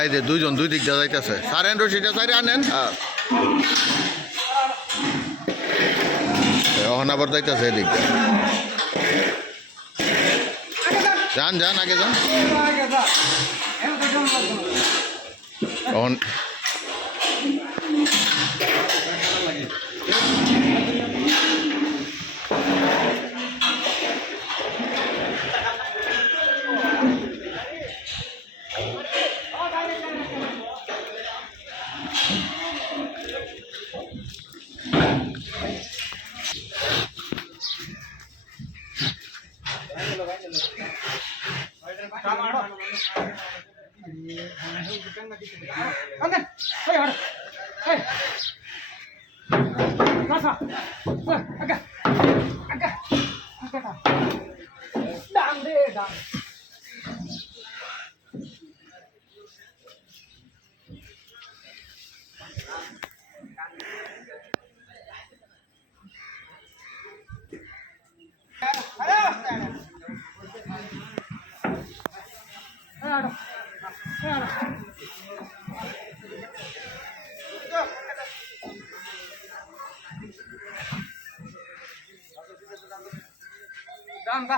এই যে দুইজন দুই দিক দিয়ে যাইতেছে সারেন রশিটা সাইরে আনেন এখন আবার যাইতেছে এদিক দিয়ে যান যান আগে যান এখন Dam,